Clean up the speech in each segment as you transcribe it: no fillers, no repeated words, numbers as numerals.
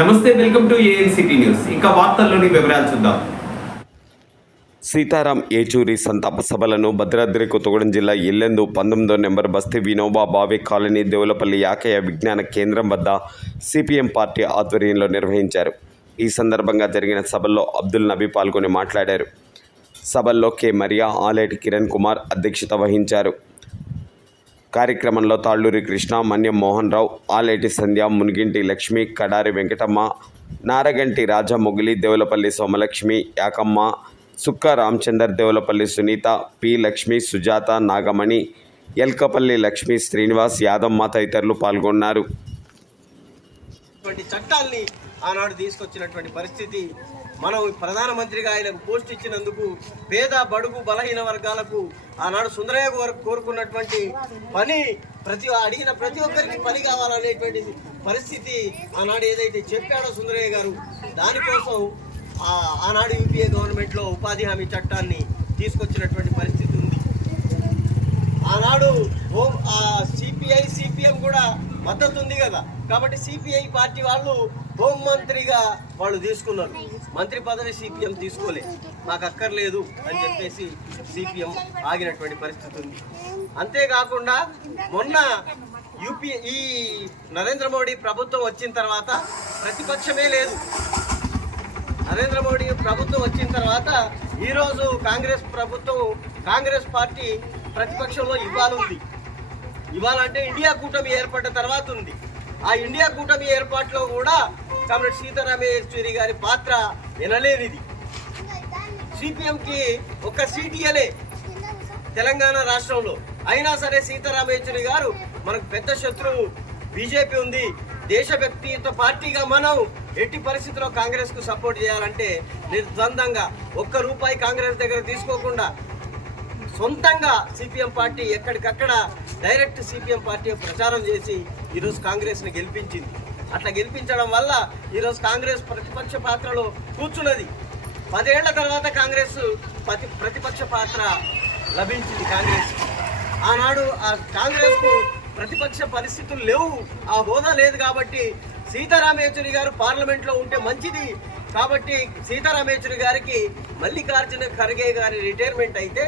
నమస్తే, welcome to ANCT news. ఇక వార్తల్లోని వివరాలు చూద్దాం. సీతారాం ఏచూరి సంతాప సభలను భద్రాద్రి కొత్తగూడెం జిల్లా ఇల్లెందు 19వ నెంబర్ బస్తీ వినోబా భావే కాలనీ దేవులపల్లి యాకయ్య విజ్ఞాన కేంద్రం వద్ద సిపిఎం పార్టీ ఆధ్వర్యంలో నిర్వహించారు. ఈ సందర్భంగా జరిగిన సభల్లో అబ్దుల్ నబీ పాల్గొని మాట్లాడారు. సభల్లో కె మరియా, ఆలేటి కిరణ్ కుమార్ అధ్యక్షత వహించారు. కార్యక్రమంలో తాళ్ళూరి కృష్ణ, మన్యం మోహన్ రావు, ఆలేటి సంధ్య, మునిగింటి లక్ష్మి, కడారి వెంకటమ్మ, నారగంటి రాజా మొగిలి, దేవులపల్లి సోమలక్ష్మి, యాకమ్మ, సుక్క రామచందర్, దేవులపల్లి సునీత, పి లక్ష్మి, సుజాత, నాగమణి, ఎల్కపల్లి లక్ష్మి, శ్రీనివాస్, యాదమ్మ తదితరులు పాల్గొన్నారు. చట్టాల్ని ఆనాడు తీసుకొచ్చినటువంటి పరిస్థితి, మనం ప్రధానమంత్రిగా ఆయనకు పోస్ట్ ఇచ్చినందుకు పేద బడుగు బలహీన వర్గాలకు ఆనాడు సుందరయ్య కోరుకున్నటువంటి పని, అడిగిన ప్రతి ఒక్కరికి పని కావాలనేటువంటి పరిస్థితి ఆనాడు ఏదైతే చెప్పాడో సుందరయ్య గారు, దానికోసం ఆనాడు యూపీఏ గవర్నమెంట్లో ఉపాధి హామీ చట్టాన్ని తీసుకొచ్చినటువంటి పరిస్థితి ఉంది. ఆనాడు సిపిఐ సిపిఎం కూడా మద్దతు ఉంది కదా, కాబట్టి సిపిఐ పార్టీ వాళ్ళు హోంమంత్రిగా వాళ్ళు తీసుకున్నారు. మంత్రి పదవి సిపిఎం తీసుకోలే, మాకు అక్కర్లేదు అని చెప్పేసి సిపిఎం ఆగినటువంటి పరిస్థితి ఉంది. అంతేకాకుండా మొన్న ఈ నరేంద్ర మోడీ ప్రభుత్వం వచ్చిన తర్వాత ప్రతిపక్షమే లేదు. నరేంద్ర మోడీ ప్రభుత్వం వచ్చిన తర్వాత ఈరోజు కాంగ్రెస్ పార్టీ ప్రతిపక్షంలో ఇవ్వాలంటే ఇండియా కూటమి ఏర్పడ్డ తర్వాత ఉంది. ఆ ఇండియా కూటమి ఏర్పాటులో కూడా కామ్రేడ్ సీతారాం యేచూరి గారి పాత్ర వినలేనిది. సిపిఎంకి ఒక్క సీట్ ఇయ్యలే తెలంగాణ రాష్ట్రంలో, అయినా సరే సీతారాం యేచూరి గారు మనకు పెద్ద శత్రువు బీజేపీ ఉంది, దేశభక్తియుత పార్టీగా మనం ఎట్టి పరిస్థితుల్లో కాంగ్రెస్ కు సపోర్ట్ చేయాలంటే నిర్ద్వందంగా ₹1 కాంగ్రెస్ దగ్గర తీసుకోకుండా సొంతంగా సిపిఎం పార్టీ ఎక్కడికక్కడ డైరెక్ట్ సిపిఎం పార్టీ ప్రచారం చేసి ఈరోజు కాంగ్రెస్ని గెలిపించింది. అట్లా గెలిపించడం వల్ల ఈరోజు కాంగ్రెస్ ప్రతిపక్ష పాత్రలో కూర్చున్నది. 10 ఏళ్ల తర్వాత కాంగ్రెస్ ప్రతిపక్ష పాత్ర లభించింది కాంగ్రెస్. ఆనాడు ఆ కాంగ్రెస్కు ప్రతిపక్ష పరిస్థితులు లేవు, ఆ హోదా లేదు. కాబట్టి సీతారాం యేచూరి గారు పార్లమెంట్లో ఉంటే మంచిది. కాబట్టి సీతారాం యేచూరి గారికి మల్లికార్జున ఖర్గే గారి రిటైర్మెంట్ అయితే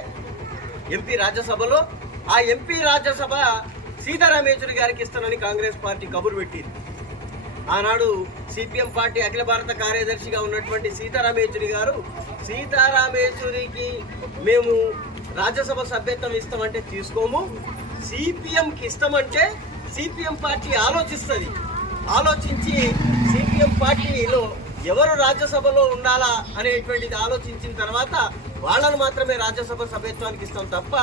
ఎంపీ రాజ్యసభలో, ఆ ఎంపీ రాజ్యసభ సీతారాం యేచూరి గారికి ఇస్తానని కాంగ్రెస్ పార్టీ కబురు పెట్టింది. ఆనాడు సిపిఎం పార్టీ అఖిల భారత కార్యదర్శిగా ఉన్నటువంటి సీతారాం యేచూరి గారు, సీతారాం యేచూరికి మేము రాజ్యసభ సభ్యత్వం ఇస్తామంటే తీసుకోము, సిపిఎంకి ఇస్తామంటే సిపిఎం పార్టీ ఆలోచించి సిపిఎం పార్టీలో ఎవరు రాజ్యసభలో ఉండాలా అనేటువంటిది ఆలోచించిన తర్వాత వాళ్ళను మాత్రమే రాజ్యసభ సభ్యత్వానికి ఇస్తాం తప్ప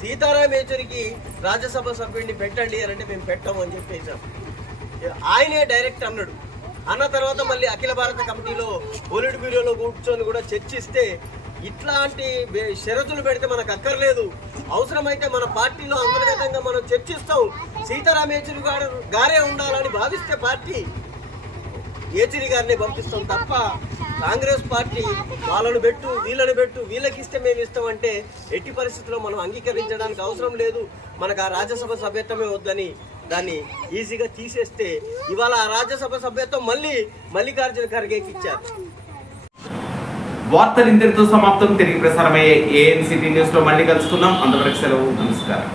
సీతారాం యేచూరికి రాజ్యసభ సభ్యుడిని పెట్టండి అని అంటే మేము పెట్టాము అని చెప్పేసాం. ఆయనే డైరెక్ట్ అన్నాడు. అన్న తర్వాత మళ్ళీ అఖిల భారత కమిటీలో పొలిట్ బ్యూరోలో కూర్చొని కూడా చర్చిస్తే ఇట్లాంటి షరతులు పెడితే మనకు అక్కర్లేదు, అవసరమైతే మన పార్టీలో అంతర్గతంగా మనం చర్చిస్తాం, సీతారాం యేచూరి గారే ఉండాలని భావిస్తే పార్టీ యేచూరి గారిని పంపిస్తాం తప్ప కాంగ్రెస్ పార్టీ వాళ్ళను పెట్టు వీళ్ళని పెట్టు వీళ్ళకి ఇస్తే మేము ఇస్తామంటే ఎట్టి పరిస్థితుల్లో మనం అంగీకరించడానికి అవసరం లేదు. మనకు ఆ రాజ్యసభ సభ్యత్వమే వద్దని దాన్ని ఈజీగా తీసేస్తే ఇవాళ ఆ రాజ్యసభ సభ్యత్వం మల్లికార్జున ఖర్గేకి ఇచ్చారు. వార్తలు ఇంతటితో సమాప్తం. తిరిగి ప్రసారమయ్యే ఏఎన్సిటీ న్యూస్ లో మళ్ళీ కలుసుకుందాం. అంతవరకు సెలవు, నమస్కారం.